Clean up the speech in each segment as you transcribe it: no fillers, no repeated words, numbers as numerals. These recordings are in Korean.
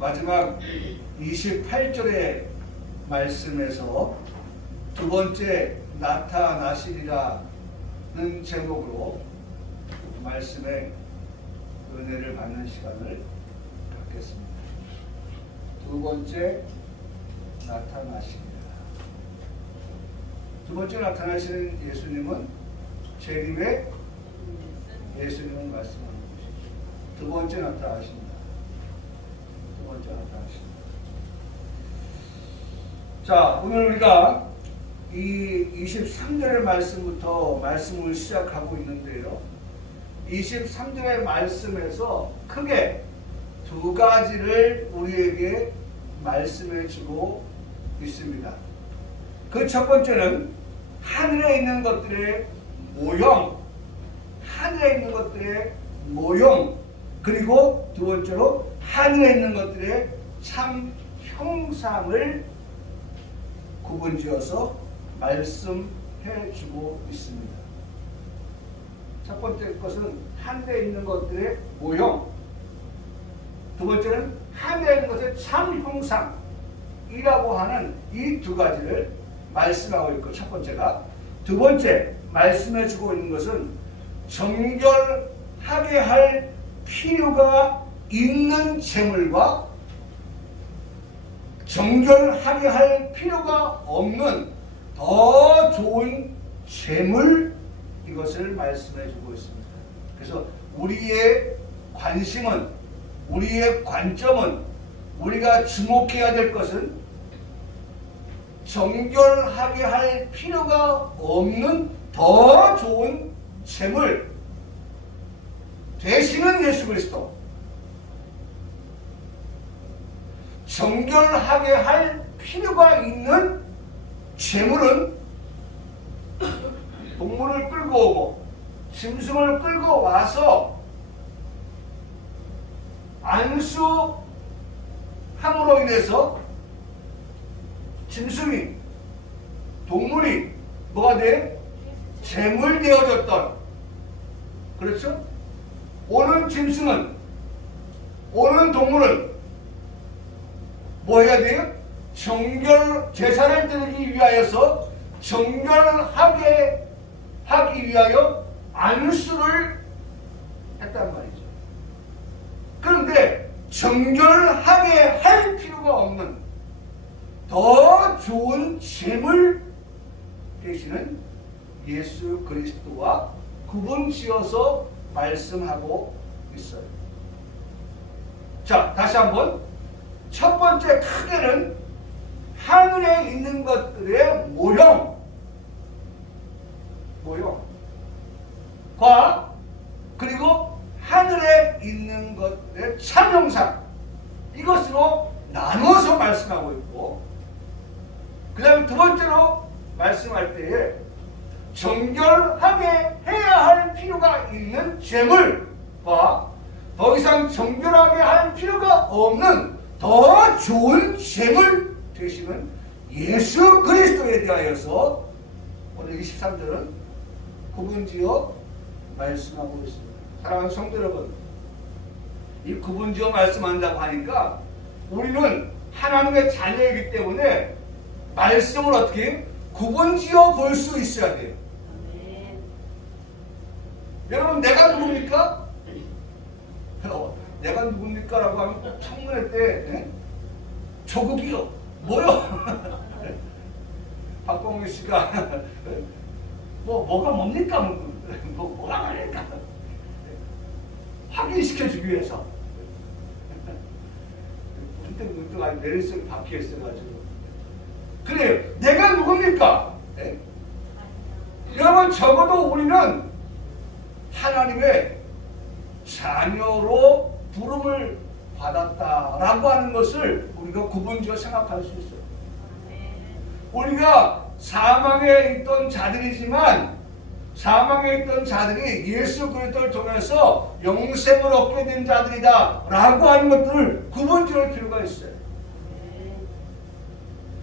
마지막 28절의 말씀에서 두 번째 나타나시리라는 제목으로 말씀의 은혜를 받는 시간을 갖겠습니다. 두 번째 나타나시리라. 두 번째 나타나시는 예수님은 재림의 예수님을 말씀하는 것이죠. 두 번째 나타나십니다. 두 번째 나타나십니다. 자, 오늘 우리가 이 23절의 말씀부터 말씀을 시작하고 있는데요. 23절의 말씀에서 크게 두 가지를 우리에게 말씀해 주고 있습니다. 그 첫 번째는 하늘에 있는 것들의 모형, 하늘에 있는 것들의 모형, 그리고 두 번째로 하늘에 있는 것들의 참 형상을 구분지어서 말씀해 주고 있습니다. 첫 번째 것은 하늘에 있는 것들의 모형, 두 번째는 하늘에 있는 것의 참 형상이라고 하는 이 두 가지를 말씀하고 있고, 첫 번째가, 두 번째 말씀해 주고 있는 것은 정결하게 할 필요가 있는 재물과 정결하게 할 필요가 없는 더 좋은 재물, 이것을 말씀해 주고 있습니다. 그래서 우리의 관심은, 우리의 관점은, 우리가 주목해야 될 것은 정결하게 할 필요가 없는 더 좋은 재물 되시는 예수 그리스도, 정결하게 할 필요가 있는 재물은 동물을 끌고 오고 짐승을 끌고 와서 안수함으로 인해서 짐승이, 동물이 뭐가 돼? 재물 되어졌던, 그렇죠? 오는 짐승은, 오는 동물은 뭐 해야 돼요? 정결, 제사를 드리기 위하여서 정결하게 하기 위하여 안수를 했단 말이죠. 그런데 정결하게 할 필요가 없는 더 좋은 재물 되시는 예수 그리스도와 구분지어서 말씀하고 있어요. 자, 다시 한번. 첫 번째 크게는 하늘에 있는 것들의 모형과 그리고 하늘에 있는 것들의 참 형상, 이것으로 나누어서 말씀하고 있고, 그 다음에 두 번째로 말씀할 때에 정결하게 해야 할 필요가 있는 재물과 더 이상 정결하게 할 필요가 없는 더 좋은 재물 되시는 예수 그리스도에 대하여서 오늘 23절은 구분지어 말씀하고 있습니다. 사랑하는 성도 여러분, 이 구분지어 말씀한다고 하니까 우리는 하나님의 자녀이기 때문에 말씀을 어떻게 구분지어 볼 수 있어야 돼요. 여러분, 내가 누굽니까? 내가 누굽니까? 라고 하면 꼭 청문회 때 조국이요. 뭐요? 박봉규 씨가 뭐가 뭡니까? 뭐가 말일까? 확인시켜주기 위해서. 문득 아주 내리성이 박혀있어가지고. 그래요. 내가 누굽니까? 네? 여러분, 적어도 우리는 하나님의 자녀로 부름을 받았다라고 하는 것을 우리가 구분지어 생각할 수 있어요. 우리가 사망에 있던 자들이지만 사망에 있던 자들이 예수 그리스도를 통해서 영생을 얻게 된 자들이다 라고 하는 것들을 구분지을 필요가 있어요.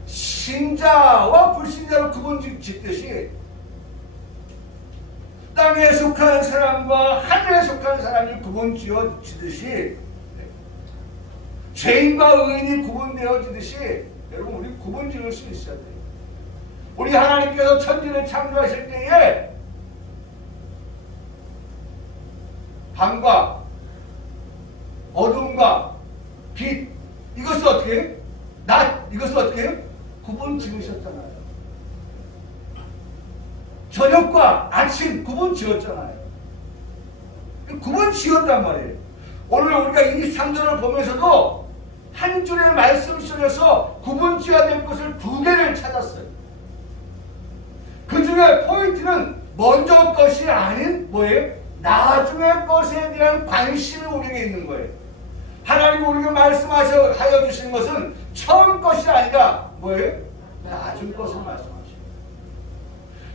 신자와 불신자로 구분짓듯이 땅에 속한 사람과 하늘에 속한 사람이 구분지어지듯이 죄인과 의인이 구분되어지듯이 여러분 우리 구분 지을 수 있어야 돼요. 우리 하나님께서 천지를 창조하실 때에 밤과 어둠과 빛 이것을 어떻게 해요? 낮 이것을 어떻게 해요? 구분 지으셨잖아요. 저녁과 아침 구분 지었잖아요. 구분 지었단 말이에요. 오늘 우리가 이 3절을 보면서도 한 줄의 말씀 속에서 구분 지어야 될 것을 2개를 찾았어요. 그 중에 포인트는 먼저 것이 아닌 뭐예요? 나중의 것에 대한 관심이 우리에게 있는 거예요. 하나님 우리에게 말씀하여 주신 것은 처음 것이 아니라 뭐예요? 나중 것을 말씀하시고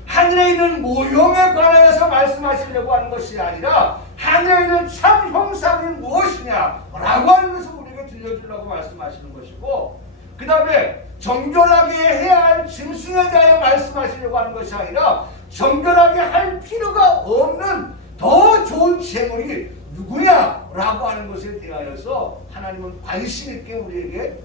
하늘에 있는 모형에 관하여서 말씀하시려고 하는 것이 아니라 하늘에 있는 참 형상이 무엇이냐라고 하는 것을 우리에게 들려주려고 말씀하시는 것이고, 그 다음에 정결하게 해야 할 짐승에 대하여 말씀하시려고 하는 것이 아니라 정결하게 할 필요가 없는 더 좋은 재물이 누구냐라고 하는 것에 대하여서 하나님은 관심 있게 우리에게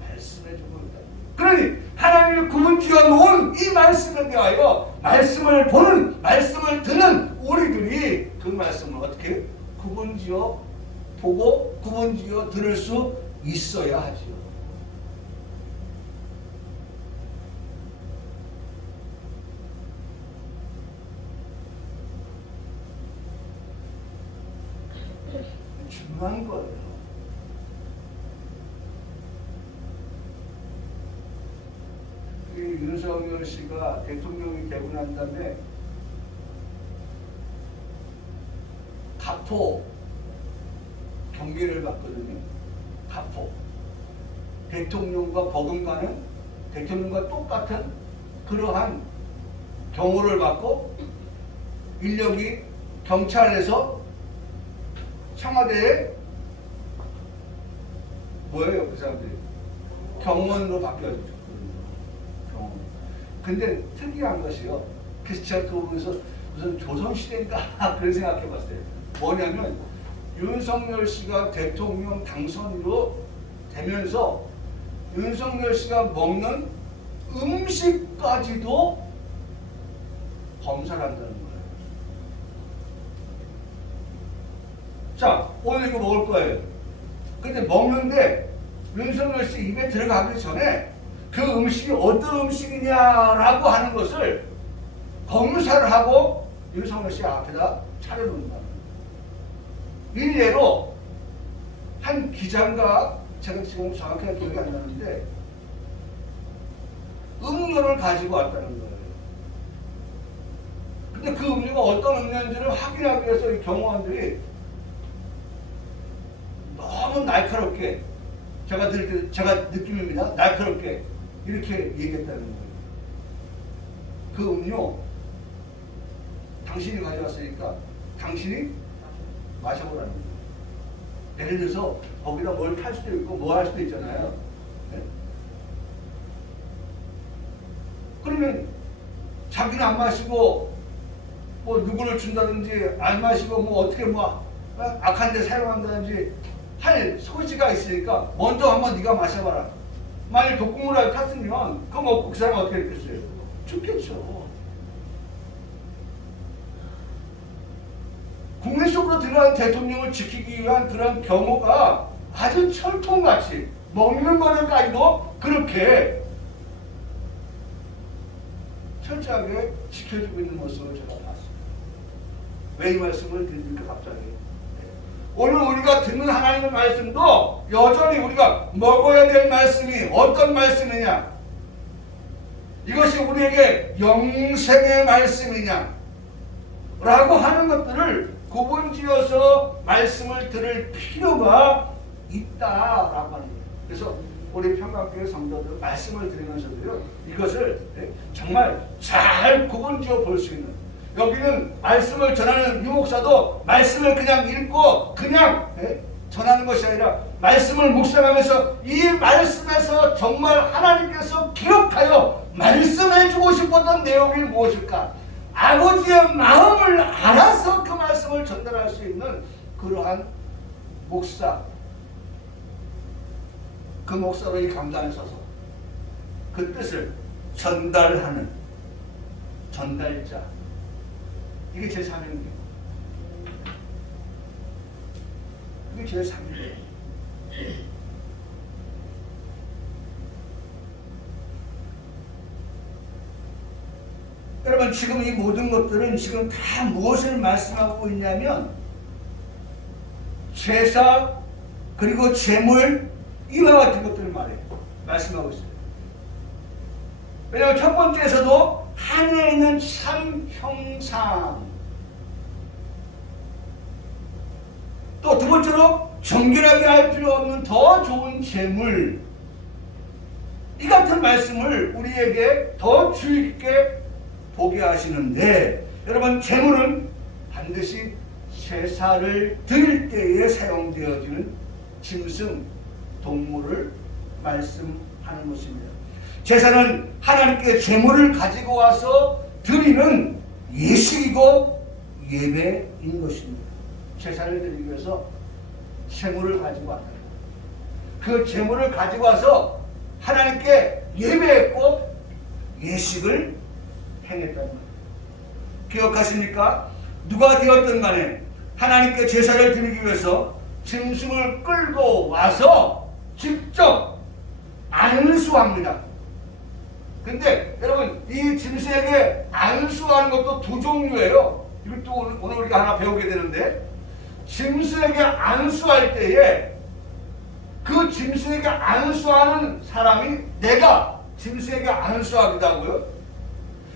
말씀해 주고 있다. 그러니 하나님이 구분지어 놓은 이 말씀에 대하여 말씀을 보는, 말씀을 듣는 우리들이 그 말씀을 어떻게 구분지어 보고 구분지어 들을 수 있어야 하지요. 중요한 거예요. 윤석열 씨가 대통령이 되고 난 다음에 가포 경계를 받거든요. 가포. 대통령과 버금가는 대통령과 똑같은 그러한 경호를 받고 인력이 경찰에서 청와대에 뭐예요? 그 사람들이 경원으로 바뀌어졌거든요. 경원. 근데 특이한 것이요. 그래서 제가 그거 보면서 무슨 조선시대인가 그런 생각해 봤어요. 뭐냐면 윤석열 씨가 대통령 당선으로 되면서 윤석열 씨가 먹는 음식까지도 검사를 한다는 거예요. 자, 오늘 이거 먹을 거예요. 근데 먹는데 윤석열 씨 입에 들어가기 전에 그 음식이 어떤 음식이냐라고 하는 것을 검사를 하고 윤석열 씨 앞에다 차려놓는다. 일례로 한 기자인가 제가 지금 정확하게 기억이 안 나는데 음료를 가지고 왔다는 거예요. 근데 그 음료가 어떤 음료인지를 확인하기 위해서 이 경호원들이 너무 날카롭게 제가 느낌입니다. 날카롭게 이렇게 얘기했다는 거예요. 그 음료 당신이 가져왔으니까 당신이 마셔보라는 거예요. 예를 들어서 거기다 뭘 탈 수도 있고 뭐 할 수도 있잖아요. 네? 그러면 자기는 안 마시고 뭐 누구를 준다든지 안 마시고 뭐 어떻게 뭐 악한 데 사용한다든지 할 소지가 있으니까 먼저 한번 네가 마셔봐라. 만일 독극물을 탔으면 그거 먹고 그 사람은 어떻게 됐겠어요? 죽겠죠. 국민 속으로 들어간 대통령을 지키기 위한 그런 경우가 아주 철통같이 먹는 거는까지도 그렇게 철저하게 지켜주고 있는 모습을 제가 봤습니다. 왜 이 말씀을 드립니까 갑자기? 오늘 우리가 듣는 하나님의 말씀도 여전히 우리가 먹어야 될 말씀이 어떤 말씀이냐? 이것이 우리에게 영생의 말씀이냐? 라고 하는 것들을 구분지어서 말씀을 들을 필요가 있다라고 하는 거예요. 그래서 우리 평강교회 성도들 말씀을 들으면서도요, 이것을 정말 잘 구분지어 볼 수 있는, 여기는 말씀을 전하는 유목사도 말씀을 그냥 읽고 그냥 전하는 것이 아니라 말씀을 묵상하면서 이 말씀에서 정말 하나님께서 기록하여 말씀해주고 싶었던 내용이 무엇일까? 아버지의 마음을 알아서 그 말씀을 전달할 수 있는 그러한 목사, 그 목사로 이 강단에 서서 그 뜻을 전달하는 전달자, 이게 제 사명이에요. 이게 제 사명이에요. 여러분, 지금 이 모든 것들은 지금 다 무엇을 말씀하고 있냐면 제사 그리고 제물 이와 같은 것들을 말씀하고 있어요. 왜냐하면 첫 번째에서도 하늘에 있는 참 형상, 또 두 번째로 정결하게 할 필요 없는 더 좋은 제물, 이 같은 말씀을 우리에게 더 주의 깊게 보게 하시는데, 여러분, 제물은 반드시 제사를 드릴 때에 사용되어지는 짐승, 동물을 말씀하는 것입니다. 제사는 하나님께 제물을 가지고 와서 드리는 예식이고 예배인 것입니다. 제사를 드리기 위해서 제물을 가지고 왔다. 그 제물을 가지고 와서 하나님께 예배했고 예식을 행했단 말이에요. 기억하십니까? 누가 되었든 간에 하나님께 제사를 드리기 위해서 짐승을 끌고 와서 직접 안수합니다. 근데 여러분, 이 짐승에게 안수하는 것도 두 종류예요. 이것도 오늘 우리가 하나 배우게 되는데, 짐승에게 안수할 때에 그 짐승에게 안수하는 사람이 내가 짐승에게 안수하기도 하고요.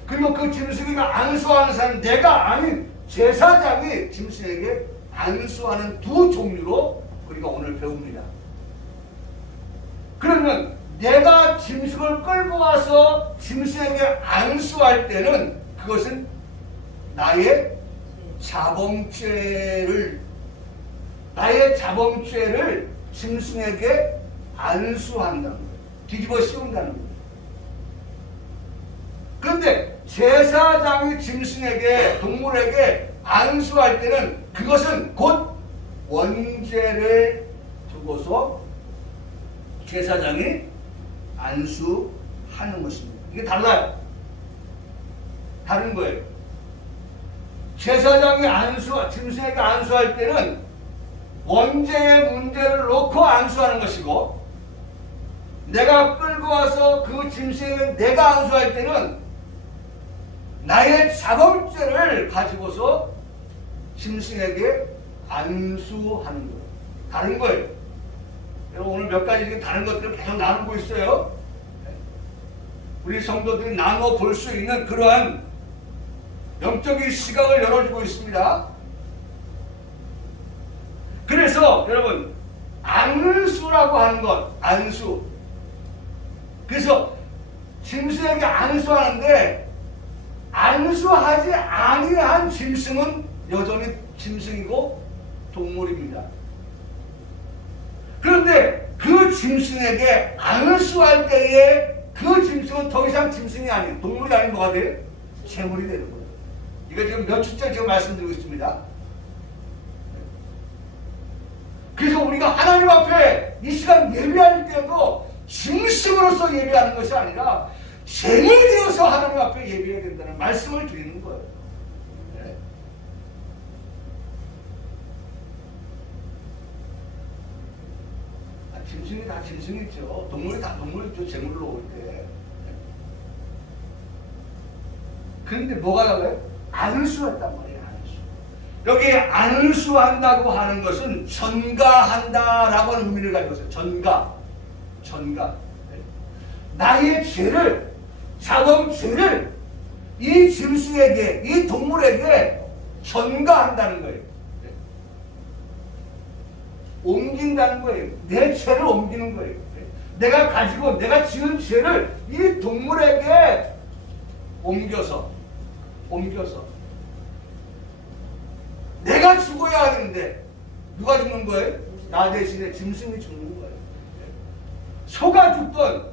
그리고 그 짐승에게 안수하는 사람은 내가 아닌 제사장이 짐승에게 안수하는 두 종류로 우리가 오늘 배웁니다. 그러면 내가 짐승을 끌고 와서 짐승에게 안수할 때는 그것은 나의 자범죄를 짐승에게 안수한다는 거예요. 뒤집어 씌운다는 거예요. 그런데 제사장이 짐승에게, 동물에게 안수할 때는 그것은 곧 원죄를 두고서 제사장이 안수하는 것입니다. 이게 달라요. 다른 거예요. 제사장이 짐승에게 안수할 때는 원죄의 문제를 놓고 안수하는 것이고, 내가 끌고 와서 그 짐승에게 내가 안수할 때는 나의 자범죄를 가지고서 짐승에게 안수하는 거예요. 다른 거예요. 여러분, 오늘 몇 가지 다른 것들을 계속 나누고 있어요. 우리 성도들이 나눠 볼 수 있는 그러한 영적인 시각을 열어주고 있습니다. 그래서 여러분, 안수라고 하는 것, 안수. 그래서 짐승에게 안수하는데, 안수하지 아니한 짐승은 여전히 짐승이고 동물입니다. 그런데 그 짐승에게 안수할 때에 그 짐승은 더 이상 짐승이 아닌, 동물이 아닌 뭐가 돼요? 제물이 되는 거예요. 이거 지금 몇 주째 지금 말씀드리고 있습니다. 그래서 우리가 하나님 앞에 이 시간 예배할 때도 짐승으로서 예배하는 것이 아니라 제물이 되어서 하나님 앞에 예배해야 된다는 말씀을 드리는 거예요. 네. 짐승이 다 짐승이죠. 동물이 다 동물이죠. 제물로 올 때. 그런데 뭐가 나와요? 안수했단 말이에요. 안수. 여기 안수한다고 하는 것은 전가한다라고 하는 의미를 가지고 있어요. 전가. 나의 죄를, 자범죄를 이 짐승에게, 이 동물에게 전가한다는 거예요. 옮긴다는 거예요. 내 죄를 옮기는 거예요. 내가 가지고 내가 지은 죄를 이 동물에게 옮겨서 내가 죽어야 하는데 누가 죽는 거예요? 나 대신에 짐승이 죽는 거예요. 소가 죽던,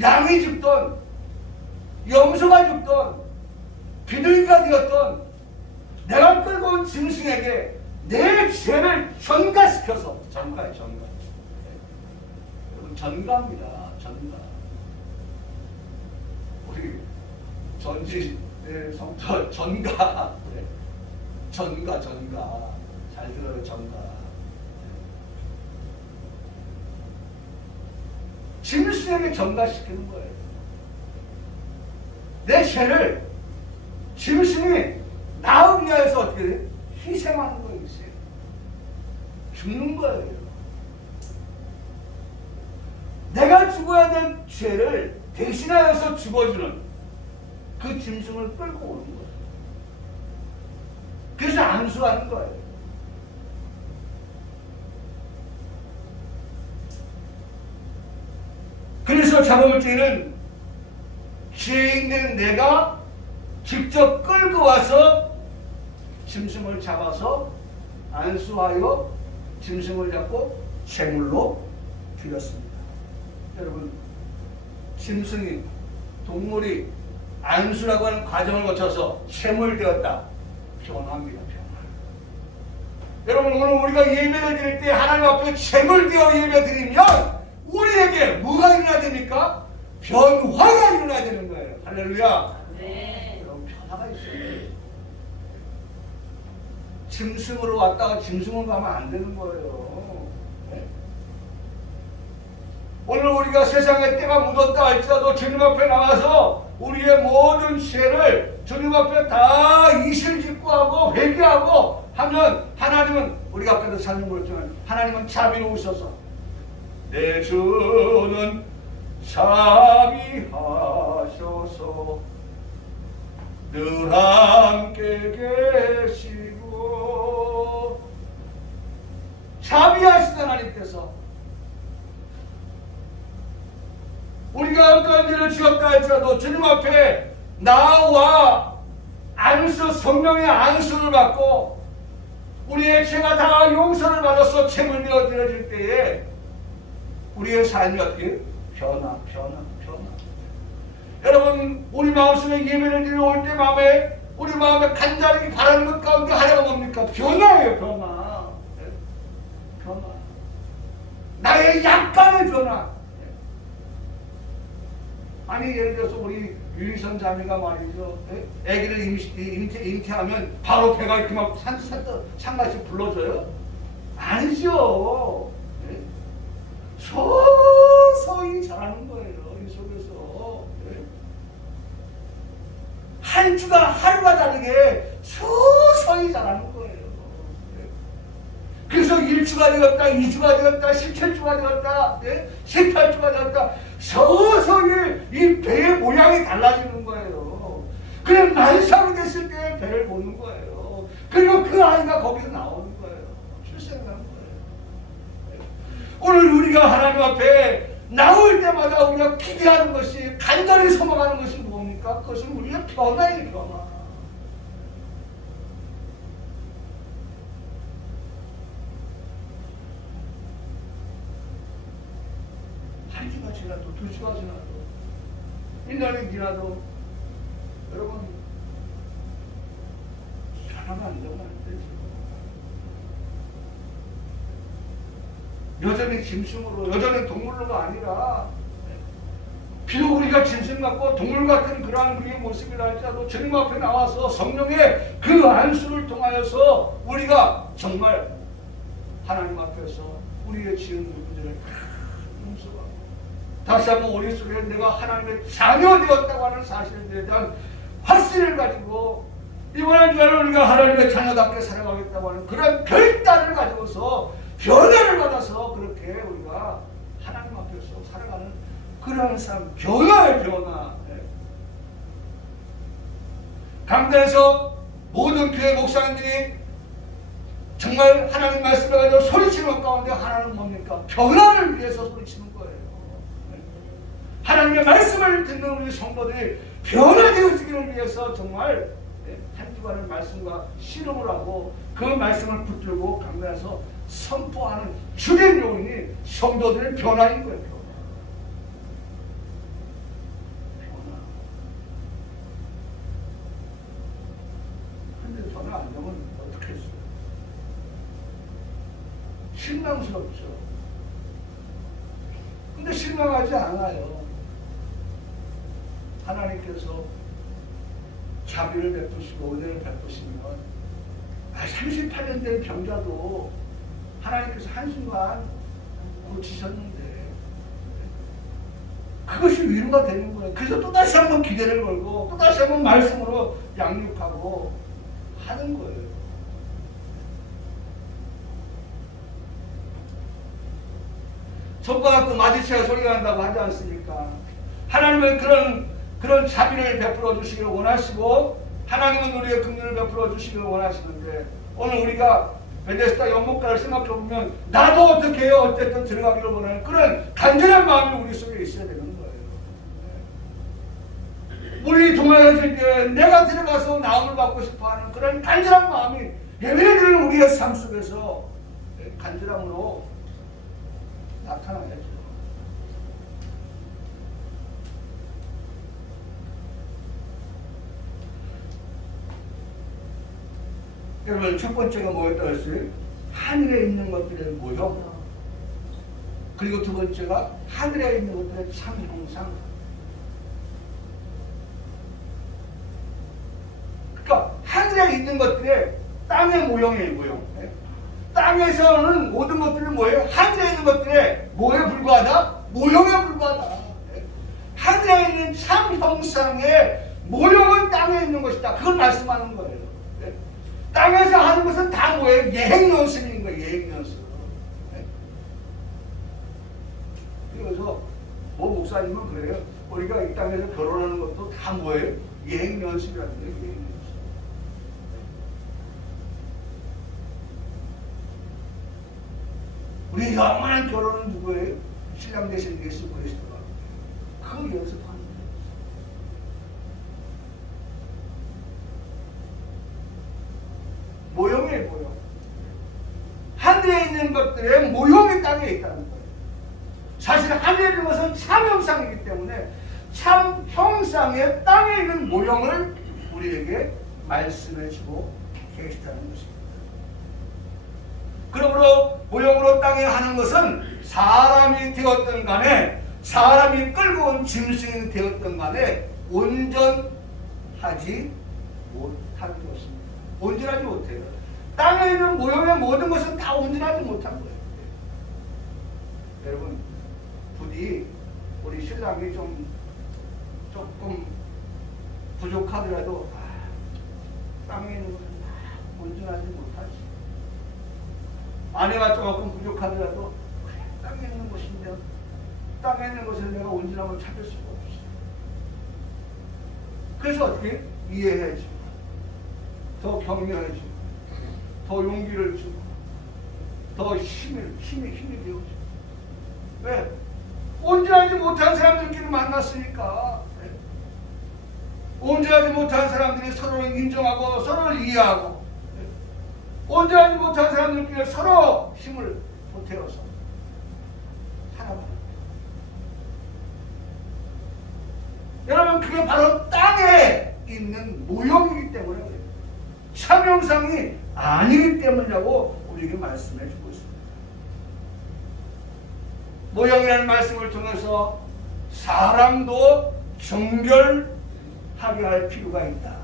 양이 죽던, 염소가 죽던, 비둘기가 되었던 내가 끌고 온 짐승에게 내 죄를 전가시켜서, 전가. 여러분 전가입니다. 전가. 우리 전지 성터 전가. 네. 전가. 잘 들어요. 전가. 짐승에게 전가시키는 거예요. 내 죄를 짐승이 나을 위하여서 어떻게 돼? 희생하는 거예요. 희생. 죽는 거예요. 내가 죽어야 될 죄를 대신하여서 죽어주는 그 짐승을 끌고 오는 거예요. 그래서 안수하는 거예요. 그래서 잡아먹기는 죄인 된 내가 직접 끌고 와서 짐승을 잡아서 안수하여 짐승을 잡고 제물로 드렸습니다. 여러분, 짐승이 동물이 안수라고 하는 과정을 거쳐서 제물되었다. 변화입니다. 변화. 여러분, 오늘 우리가 예배를 드릴 때 하나님 앞에 제물되어 예배 드리면 우리에게 뭐가 일어나야 됩니까? 변화가 일어나야 되는 거예요. 할렐루야. 네. 여러분, 변화가 있어요. 짐승으로 왔다가 짐승으로 가면 안 되는 거예요. 네? 오늘 우리가 세상에 때가 묻었다 할지라도 주님 앞에 나와서 우리의 모든 죄를 주님 앞에 다 이실직고 하고 회개하고 하면 하나님은 우리가 아까도 설명했지만 하나님은 자비로우셔서 내 주는 자비하셔서 늘 함께 계시고 자비하신 하나님께서 우리가 어떤 일을 지었다 할지라도 주님 앞에 나와 안수 성령의 안수를 받고 우리의 죄가 다 용서를 받아서 제물되어 드려질 때에 우리의 삶이 어떻게 변화. 여러분, 우리 마음속에 예배를 드리러 올 때 마음에 우리 마음에 간절히 바라는 것 가운데 하나가 뭡니까? 변화예요. 변화. 나의 약간의 변화. 아니 예를 들어서 우리 유리선 자매가 말이죠. 아기를 잉태하면 바로 배가 이렇게 막 산같이 불러줘요? 아니죠. 서서히 자라는 거예요. 이 속에서. 한 주가 하루가 다르게 서서히 자라는 거예요. 그래서 1주가 되었다, 2주가 되었다, 17주가 되었다, 18주가 되었다. 서서히 이 배의 모양이 달라지는 거예요. 그래 만삭이 됐을 때 배를 보는 거예요. 그리고 그 아이가 거기서 나오는 거예요. 출생하는 거예요. 오늘 우리가 하나님 앞에 나올 때마다 우리가 기대하는 것이 간절히 소망하는 것이 뭡니까? 그것은 우리의 변화예요. 변화. 한 주가 지나도 2주가 지나도 1년이 지나도 여러분 변화가 안 되면 안 되죠. 여전히 짐승으로 여전히 동물로가 아니라 비록 우리가 짐승 같고 동물 같은 그러한 우리의 모습이라 할지라도 주님 앞에 나와서 성령의 그 안수를 통하여서 우리가 정말 하나님 앞에서 우리의 지은 부분들을 용서하고 다시 한번 우리 속에 내가 하나님의 자녀 되었다고 하는 사실에 대한 확신을 가지고 이번한 주간에 우리가 하나님의 자녀답게 살아가겠다고 하는 그런 결단을 가지고서 변화를 받아서 그렇게 우리가 하나님 앞에서 살아가는 그러한 삶, 변화의 변화. 강단에서 모든 교회 목사님들이 정말 하나님 말씀을 가지고 소리치는 가운데 하나는 뭡니까? 변화를 위해서 소리치는 거예요. 하나님의 말씀을 듣는 우리 성도들이 변화되어지기를 위해서 정말 한 주간의 말씀과 실험을 하고 그 말씀을 붙들고 강단에서 선포하는 주된 요인이 성도들의 변화인 거예요. 근데 변화 안 되면 어떻게 했어요? 실망스럽죠. 근데 실망하지 않아요. 하나님께서 자비를 베푸시고 은혜를 베푸시면 38년 된 병자도 하나님께서 한순간 고치셨는데 그것이 위로가 되는 거예요. 그래서 또다시 한번 기대를 걸고 또다시 한번 말씀으로 양육하고 하는 거예요. 손바닥도 마주쳐야 소리가 난다고 하지 않습니까? 하나님은 그런 자비를 베풀어 주시기를 원하시고 하나님은 우리의 긍휼을 베풀어 주시기를 원하시는데 오늘 우리가 베데스다 연못가를 생각해 보면 나도 어떻게 해요? 어쨌든 들어가기를 원하는 그런 간절한 마음이 우리 속에 있어야 되는 거예요. 물이 동하여질 때 내가 들어가서 나음을 받고 싶어하는 그런 간절한 마음이 예배드리는 우리의 삶 속에서 간절함으로 나타나야죠. 여러분 첫 번째가 뭐였다고 했어요? 하늘에 있는 것들의 모형. 그리고 두 번째가 하늘에 있는 것들의 참 형상. 그러니까 하늘에 있는 것들의 땅의 모형이에요. 모형. 땅에서는 모든 것들은 뭐예요? 하늘에 있는 것들의 뭐에 불과하다? 모형에 불과하다. 하늘에 있는 참 형상의 모형은 땅에 있는 것이다. 그걸 말씀하는 거예요. 땅에서 하는 것은 다 뭐예요? 예행연습인 거예요. 예행연습. 그래서 목사님은 그래요. 우리가 이 땅에서 결혼하는 것도 다 뭐예요? 예행연습이라는 거예요. 예행연습. 우리 영원한 결혼은 누구예요? 신랑 되신 예수 그리스도가. 그 연습하는 거예요. 모형이에요, 모형. 하늘에 있는 것들의 모형이 땅에 있다는 거예요. 사실 하늘에 있는 것은 참 형상이기 때문에 참 형상의 땅에 있는 모형을 우리에게 말씀해주고 계시다는 것입니다. 그러므로 모형으로 땅에 하는 것은 사람이 되었든 간에 사람이 끌고 온 짐승이 되었든 간에 온전하지 못한 것입니다. 온전하지 못해요. 땅에 있는 모형의 모든 것은 다 온전하지 못한 거예요. 여러분 부디 우리 신랑이 조금 부족하더라도 땅에 있는 것은 다 온전하지 못하지. 아내가 조금 부족하더라도 땅에 있는 것인데 땅에 있는 것을 내가 온전함을 찾을 수가 없어. 그래서 어떻게 이해해주고 더 격려해주고 더 용기를 주고 더 힘이 되어주고. 왜? 온전하지 못한 사람들끼리 만났으니까. 온전하지 못한 사람들이 서로를 인정하고 서로를 이해하고 온전하지 못한 사람들끼리 서로 힘을 보태어서 살아가는 거예요. 여러분 그게 바로 땅에 있는 모형이기 때문에 그래요. 참 형상이 아니기 때문이라고 우리에게 말씀해 주고 있습니다. 모형이라는 말씀을 통해서 사람도 정결하게 할 필요가 있다.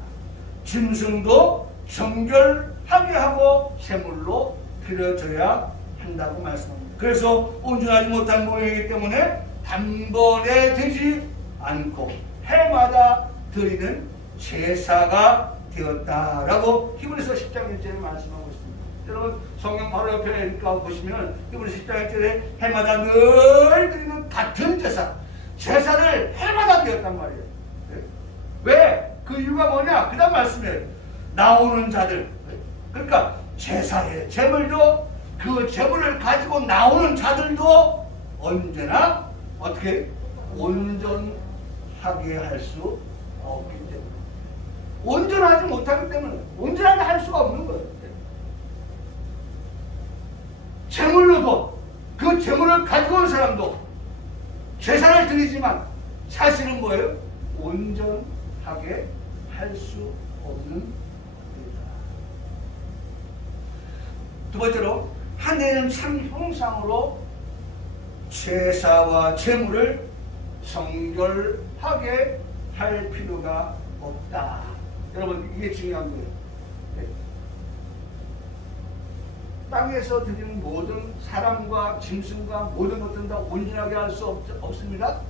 짐승도 정결하게 하고 제물로 드려져야 한다고 말씀합니다. 그래서 온전하지 못한 모형이기 때문에 단번에 되지 않고 해마다 드리는 제사가 되었다라고 히브리서 10장 1절에 말씀하고 있습니다. 여러분 성경 바로 옆에 보시면 히브리서 10장 1절에 해마다 늘 드리는 같은 제사를 해마다 되었단 말이에요. 왜? 그 이유가 뭐냐? 그 다음 말씀에 나오는 자들, 그러니까 제사의 제물도 그 제물을 가지고 나오는 자들도 언제나 어떻게 온전하게 할 수 없기 때문에, 온전하지 못하기 때문에 온전하게 할 수가 없는 거예요. 제물로도 그 제물을 가지고 온 사람도 제사를 드리지만 사실은 뭐예요? 온전하게 할 수 없는 것이다. 두 번째로 하늘에는 참 형상으로 제사와 제물을 정결하게 할 필요가 없다. 여러분, 이게 중요한 거예요. 네? 땅에서 드리는 모든 사람과 짐승과 모든 것들은 다 온전하게 할 수 없습니다.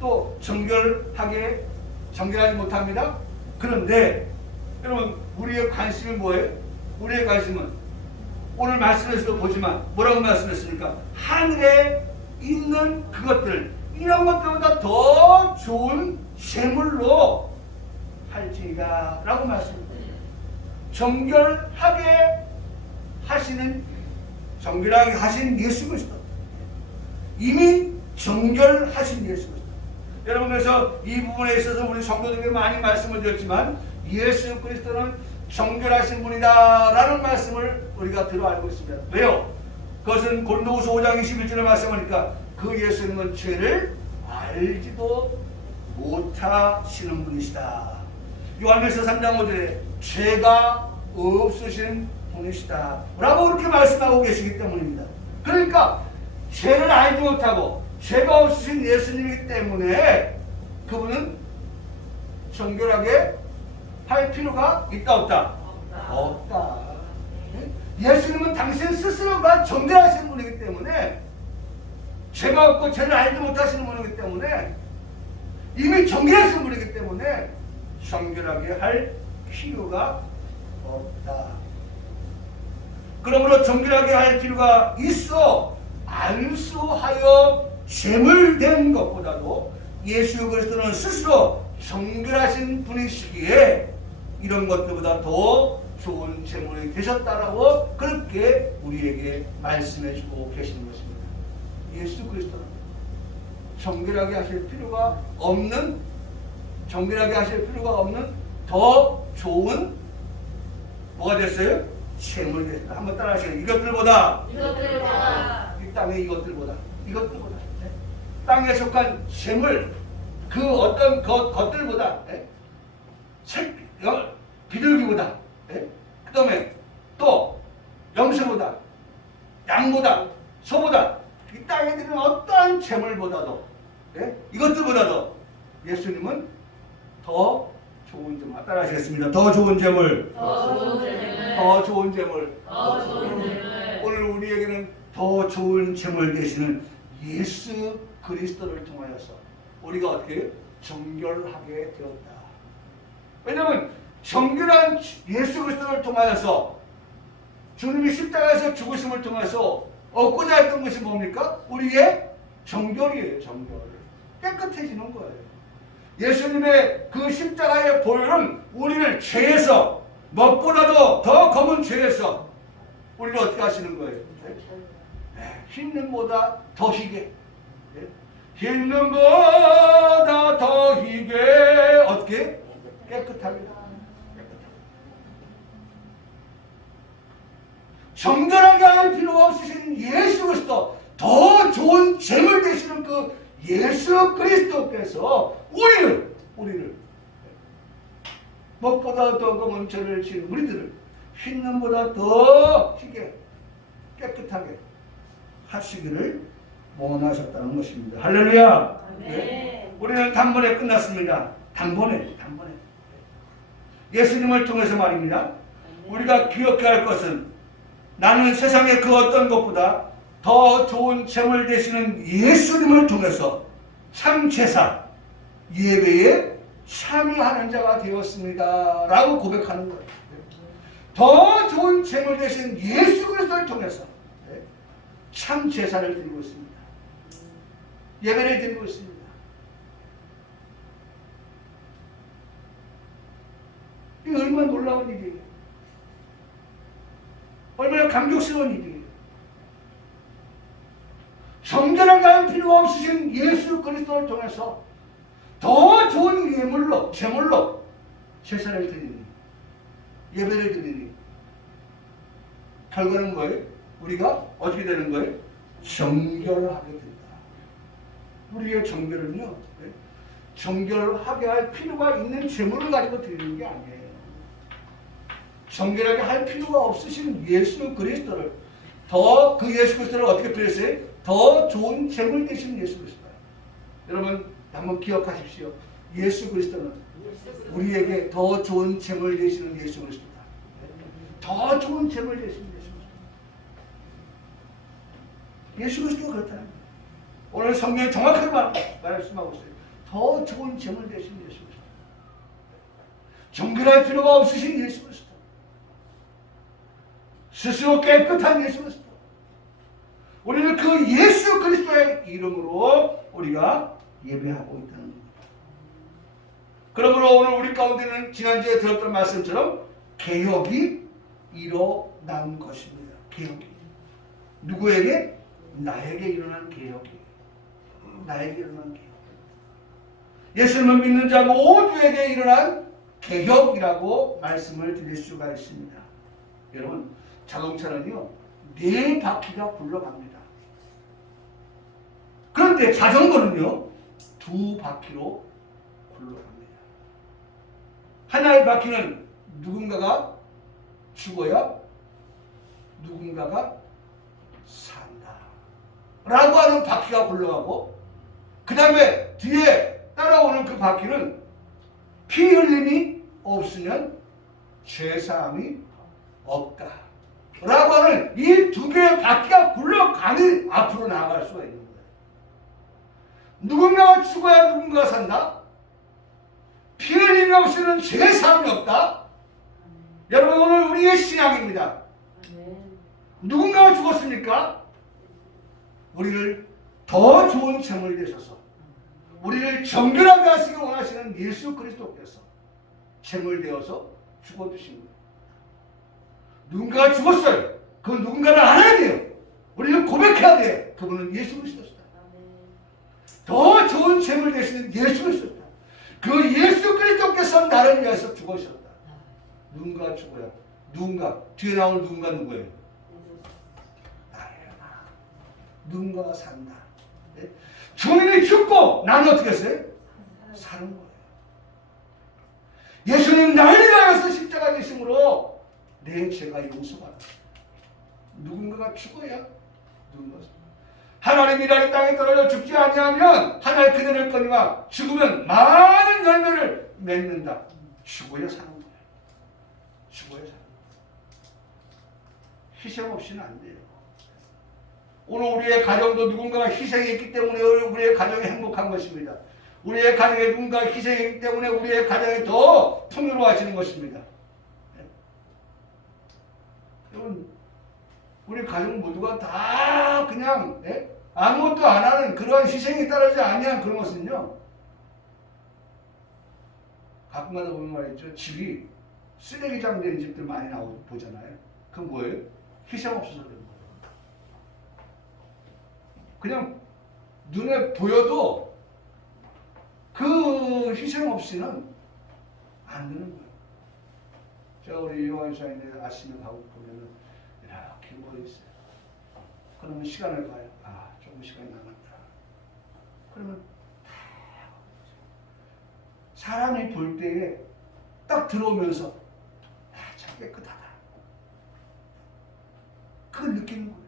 또 정결하지 못합니다. 그런데 여러분, 우리의 관심은 뭐예요? 우리의 관심은 오늘 말씀에서도 보지만 뭐라고 말씀했습니까? 하늘에 있는 그것들, 이런 것들보다 더 좋은 제물로 할지니라 라고 말씀합니다. 정결하게 하신 예수 그리스도, 이미 정결하신 예수 그리스도. 여러분, 그래서 이 부분에 있어서 우리 성도들에게 많이 말씀을 드렸지만 예수 그리스도는 정결하신 분이다 라는 말씀을 우리가 들어 알고 있습니다. 왜요? 그것은 고린도후서 5장 21절에 말씀하니까 그 예수님은 죄를 알지도 못하시는 분이시다. 요한일서 3장 5절에 죄가 없으신 분이시다 라고 그렇게 말씀하고 계시기 때문입니다. 그러니까 죄를 알지 못하고 죄가 없으신 예수님이기 때문에 그분은 정결하게 할 필요가 있다 없다? 없다. 예수님은 당신 스스로가 정결하신 분이기 때문에, 죄가 없고 죄를 알지 못하시는 분이기 때문에, 이미 정결하신 분이기 때문에 정결하게 할 필요가 없다. 그러므로 정결하게 할 필요가 있어 안수하여 제물된 것보다도 예수 그리스도는 스스로 정결하신 분이시기에 이런 것들보다 더 좋은 제물이 되셨다라고 그렇게 우리에게 말씀해주고 계시는 것입니다. 예수 그리스도는 정결하게 하실 필요가 없는 더 좋은 뭐가 됐어요? 제물이 됐다. 한번 따라하시죠. 이것들보다 이 땅의 이것들보다 네? 땅에 속한 제물, 그 어떤 것들보다, 네? 비둘기보다, 네? 그 다음에 또 염소보다, 양보다, 소보다, 이 땅에 드는 어떠한 제물보다도, 네? 이것들보다도 예수님은 더 좋은 제물. 따라하시겠습니다. 더 좋은 제물. 오늘 우리에게는 더 좋은 제물 되시는 예수 그리스도를 통하여서 우리가 어떻게 정결하게 되었다. 왜냐하면 정결한 예수 그리스도를 통하여서, 주님이 십자가에서 죽으심을 통해서 얻고자 했던 것이 뭡니까? 우리의 정결이에요. 정결. 깨끗해지는 거예요. 예수님의 그 십자가의 보혈은 우리를 죄에서, 무엇보다도 더 검은 죄에서 우리를 어떻게 하시는 거예요? 흰눈보다 더 희게, 흰눈보다 더 희게 어떻게? 깨끗하게. 정결하게 할 필요가 없으신 예수 그리스도, 더 좋은 제물 되시는 그 예수 그리스도께서 우리를 무엇보다 더 검은 죄를 지은 우리들을 흰눈보다 더 희게 깨끗하게 하시기를 원하셨다는 것입니다. 할렐루야. 네. 우리는 단번에 끝났습니다. 단번에. 예수님을 통해서 말입니다. 우리가 기억해야 할 것은, 나는 세상의 그 어떤 것보다 더 좋은 제물 되시는 예수님을 통해서 참 제사, 예배에 참여하는 자가 되었습니다 라고 고백하는 거예요. 더 좋은 제물 되신 예수 그리스도를 통해서 참 제사를 드리고 있습니다. 예배를 드리고 있습니다. 이게 얼마나 놀라운 일이에요. 얼마나 감격스러운 일이에요. 정결하게 할 필요가 없으신 예수 그리스도를 통해서 더 좋은 제물로 제사를 드리니, 예배를 드리니, 결과는 뭐예요? 우리가 어떻게 되는 거예요? 정결하게 된다. 우리의 정결은요, 정결하게 할 필요가 있는 제물을 가지고 드리는 게 아니에요. 정결하게 할 필요가 없으신 예수 그리스도를, 더 그 예수 그리스도를 어떻게 드렸어요? 더 좋은 재물 되시는 예수 그리스도. 여러분 한번 기억하십시오. 예수 그리스도는 우리에게 더 좋은 재물 되시는 예수 그리스도다. 더 좋은 재물 되시는 예수 그리스도. 예수 그리스도가 그렇다는 거예요. 오늘 성경에 정확하게 말씀하고 있어요. 더 좋은 재물 되시는 예수 그리스도. 정결할 필요가 없으신 예수 그리스도. 스스로 깨끗한 예수 그리스도. 우리는 그 예수 그리스도의 이름으로 우리가 예배하고 있다는 겁니다. 그러므로 오늘 우리 가운데는 지난주에 들었던 말씀처럼 개혁이 일어난 것입니다. 개혁이. 누구에게? 나에게 일어난 개혁이. 나에게 일어난 개혁. 예수님을 믿는 자 모두에게 일어난 개혁이라고 말씀을 드릴 수가 있습니다. 여러분, 자동차는요, 4바퀴가 굴러갑니다. 그런데 자전거는요, 2바퀴로 굴러갑니다. 하나의 바퀴는 누군가가 죽어야 누군가가 산다 라고 하는 바퀴가 굴러가고, 그 다음에 뒤에 따라오는 그 바퀴는 피 흘림이 없으면 죄사함이 없다 라고 하는 이 2개의 바퀴가 굴러가는 앞으로 나아갈 수가 있는 거예요. 누군가가 죽어야 누군가가 산다. 피 흘림이 없으면 죄사함이 없다. 여러분, 오늘 우리의 신앙입니다. 누군가가 죽었습니까? 우리를 더 좋은 재물 되셔서 우리를 정결하게 하시기 원하시는 예수 그리스도께서 재물 되어서 죽어주신 거예요. 누군가가 죽었어요. 그 누군가를 알아야 돼요. 우리는 고백해야 돼. 그분은 예수 그리스도시다. 더 좋은 재물 되시는 예수 그리스도다. 그 예수 그리스도께서 나를 위해서 죽으셨다. 누군가 죽어야 누군가 뒤에 나오는 누군가 누구예요? 나예요. 누군가가 산다. 네? 주님이 죽고 나는 어떻게 했어요? 사는 거예요. 예수님 나를 위하여서 십자가 지심으로 내 죄가 용서받았어요. 누군가가 죽어야 누군가가 산다. 하나님이 나의 땅에 떨어져 죽지 아니하면 하늘 그대를 거니와 죽으면 많은 열매를 맺는다. 죽어야 사는 거예요. 죽어야 사는 거예요. 희생 없이는 안 돼요. 오늘 우리의 가정도 누군가가 희생했기 때문에 우리의 가정이 행복한 것입니다. 우리의 가정에 누군가가 희생했기 때문에 우리의 가정이 더 풍요로워지는 것입니다. 여러분, 우리 가정 모두가 다 그냥 아무것도 안 하는 그러한 희생이 따르지 아니한 그런 것은요, 가끔가다 보면 말이죠, 집이 쓰레기장 된 집들 많이 보잖아요. 그건 뭐예요? 희생 없어서 그런 거예요. 그냥 눈에 보여도 그 희생 없이는 안 되는 거예요. 제가 우리 요한사인데 아침에 가고 보면은 이렇게 모여 있어요. 그러면 시간을 봐요. 아, 조금 시간이 남았다. 그러면 사람이 볼 때에 딱 들어오면서 아, 참 깨끗하다. 그걸 느끼는 거예요.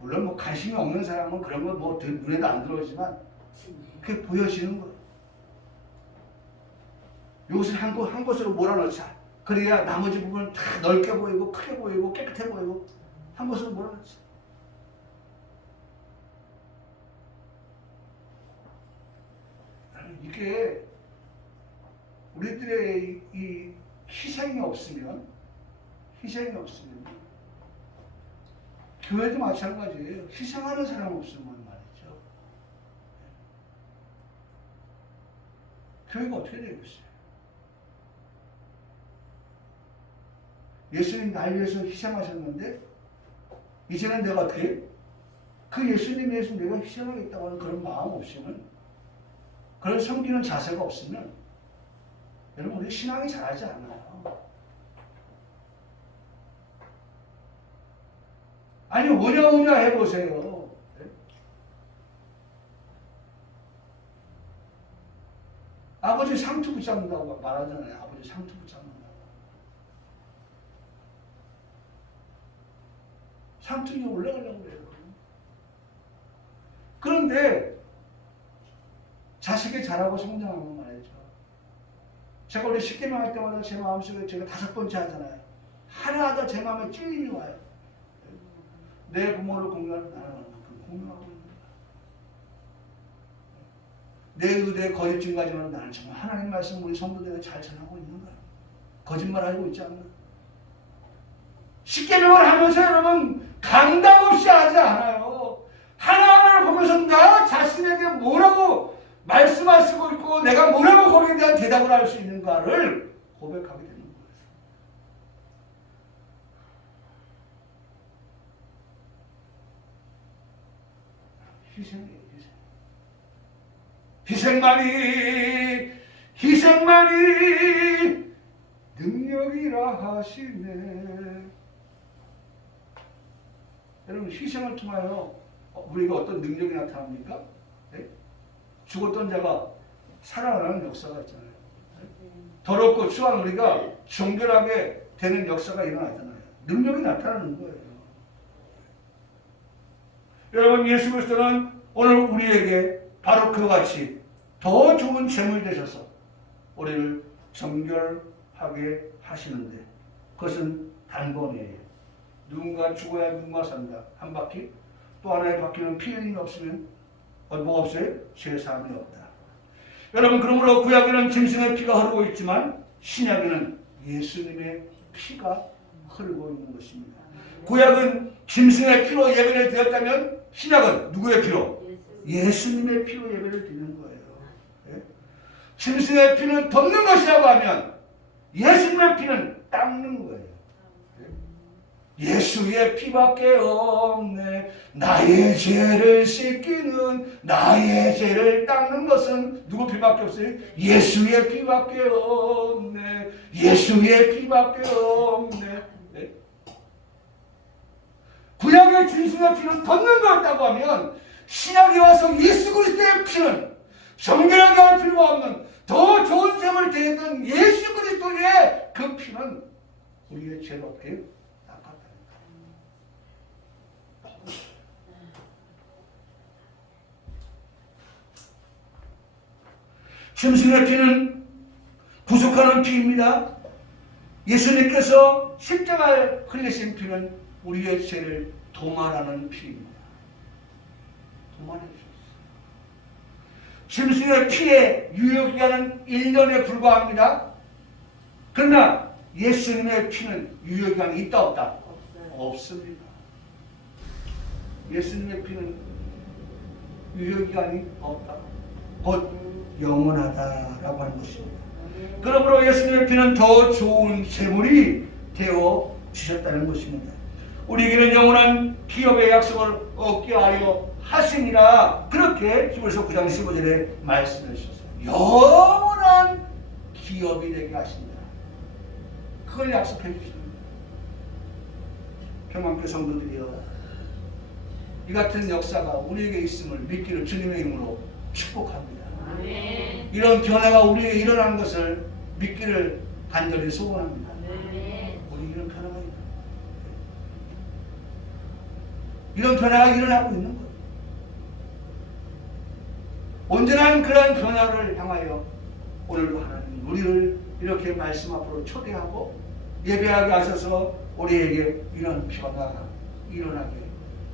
물론 뭐 관심이 없는 사람은 그런 거 뭐 눈에도 안 들어오지만 그게 보여지는 거예요. 이것을 한 곳으로 몰아넣자. 그래야 나머지 부분은 다 넓게 보이고 크게 보이고 깨끗해 보이고 한 곳으로 몰아넣자. 이게 우리들의 이 희생이 없으면 교회도 마찬가지예요. 희생하는 사람 없으면 말이죠. 교회가 어떻게 되겠어요? 예수님 날 위해서 희생하셨는데 이제는 내가 어떻게 그 예수님 위해서 내가 희생하겠다고 하는 그런 마음 없으면, 그런 섬기는 자세가 없으면 여러분 우리 신앙이 자라지 않아요. 아니 오냐오냐 해보세요. 네? 아버지 상투 붙잡는다고 말하잖아요. 아버지 상투 붙잡는다고. 상층에 올라가려고 그래요. 그런데 자식이 자라고 성장하면 말이죠. 제가 우리 10개명 할 때마다 제 마음속에 제가 5번째 하잖아요. 하나하나 제 마음에 찔림이 와요. 내 부모를 공경하는 나라는 만큼 공경하고 있는 거야. 내 의대에 거짓 증가지만 나는 정말 하나님 말씀 우리 성도들에게 잘 전하고 있는 거야. 거짓말 하고 있지 않나? 10개명을 하면서 여러분 강당 없이 하지 않아요. 하나하나를 보면서 나 자신에게 뭐라고 말씀하시고 있고 내가 뭐라고 거기에 대한 대답을 할 수 있는가를 고백하게 되는 거예요. 희생이에요. 희생만이 능력이라 하시네. 여러분 희생을 통하여 우리가 어떤 능력이 나타납니까? 네? 죽었던 자가 살아나는 역사가 있잖아요. 더럽고 추한 우리가 정결하게 되는 역사가 일어나잖아요. 능력이 나타나는 거예요. 여러분 예수 그리스도는 오늘 우리에게 바로 그와 같이 더 좋은 재물 되셔서 우리를 정결하게 하시는데 그것은 단번이에요. 누군가 죽어야 누군가 산다. 한 바퀴. 또 하나의 바퀴는 피 흘림이 없으면 뭐가 없어요? 죄사함이 없다. 여러분 그러므로 구약에는 짐승의 피가 흐르고 있지만 신약에는 예수님의 피가 흐르고 있는 것입니다. 구약은 짐승의 피로 예배를 드렸다면 신약은 누구의 피로? 예수님의 피로 예배를 드리는 거예요. 네? 짐승의 피는 덮는 것이라고 하면 예수님의 피는 닦는 거예요. 예수의 피밖에 없네. 나의 죄를 씻기는 나의 죄를 닦는 것은 누구 피밖에 없어요? 예수의 피밖에 없네. 예수의 피밖에 없네. 네? 구약의 짐승의 피는 덮는 거였다고 하면 신약에 와서 예수 그리스도의 피는 정결하게 할 필요가 없는 더 좋은 죄를 대했던 예수 그리스도의 그 피는 우리의 죄를 어떻게 짐승의 피는 부족하는 피입니다. 예수님께서 십자가에 흘리신 피는 우리의 죄를 도말하는 피입니다. 도말해 주셨어요. 짐승의 피의 유효기간은 1년에 불과합니다. 그러나 예수님의 피는 유효기간이 있다 없다? 없습니다. 예수님의 피는 유효기간이 없다. 곧 영원하다라고 하는 것입니다. 그러므로 예수님의 피는 더 좋은 제물이 되어 주셨다는 것입니다. 우리에게는 영원한 기업의 약속을 얻게 하려 하시니라. 그렇게 히브리서 9장 15절에 말씀해 주셨어요. 영원한 기업이 되게 하신다. 그걸 약속해 주십니다. 평안교회 성도들이여, 이 같은 역사가 우리에게 있음을 믿기를 주님의 이름으로 축복합니다. 아멘. 이런 변화가 우리에게 일어난 것을 믿기를 간절히 소원합니다. 아멘. 우리 이런 변화가 있다. 이런 변화가 일어나고 있는 거예요. 온전한 그런 변화를 향하여 오늘도 하나님 우리를 이렇게 말씀 앞으로 초대하고 예배하게 하셔서 우리에게 이런 변화가 일어나게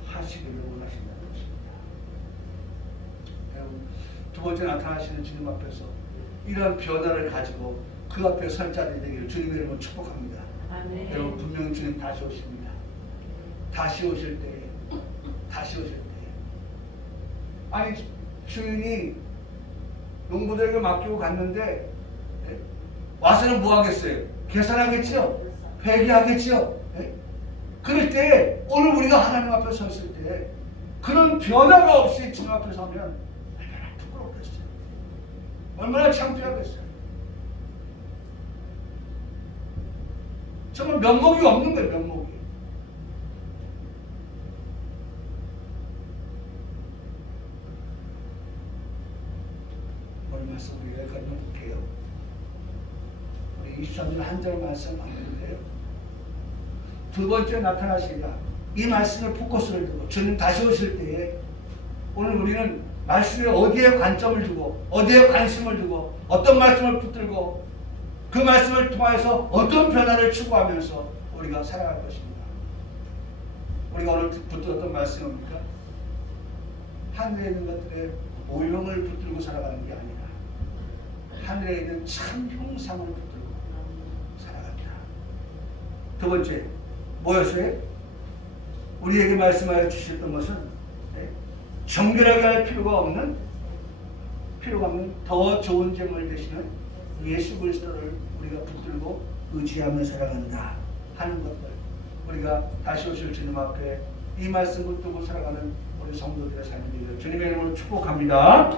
하시기를 원하신다는 것입니다. 여러분, 두 번째 나타나시는 주님 앞에서 이런 변화를 가지고 그 앞에 설 자들이 되기를 주님의 이름으로 축복합니다. 아멘. 여러분 분명히 주님 다시 오십니다. 다시 오실 때에 아니 주인이 농부들에게 맡기고 갔는데 와서는 뭐 하겠어요? 계산하겠죠? 회개하겠죠? 그럴 때 오늘 우리가 하나님 앞에 섰을 때 그런 변화가 없이 주님 앞에 서면 얼마나 부끄럽겠어요. 얼마나 창피하겠어요. 정말 면목이 없는 거예요. 면목이. 오늘 말씀 우리가 여기까지 볼게요. 우리 23절 한 절 말씀 봤는데요. 두 번째 나타나시리라. 이 말씀을 포커스를 두고 주님 다시 오실 때에 오늘 우리는 말씀에 어디에 관점을 두고 어디에 관심을 두고 어떤 말씀을 붙들고 그 말씀을 통해서 어떤 변화를 추구하면서 우리가 살아갈 것입니다. 우리가 오늘 붙들었던 말씀입니까? 하늘에 있는 것들의 모형을 붙들고 살아가는 게 아니라 하늘에 있는 참 형상을 붙들고 살아갑니다. 두 번째, 뭐였어요? 우리에게 말씀하여 주셨던 것은 정결하게 할 필요가 없는 더 좋은 제물 되시는 예수 그리스도를 우리가 붙들고 의지하며 살아간다 하는 것들, 우리가 다시 오실 주님 앞에 이 말씀을 붙들고 살아가는 우리 성도들의 삶이 되기를 주님의 이름으로 축복합니다.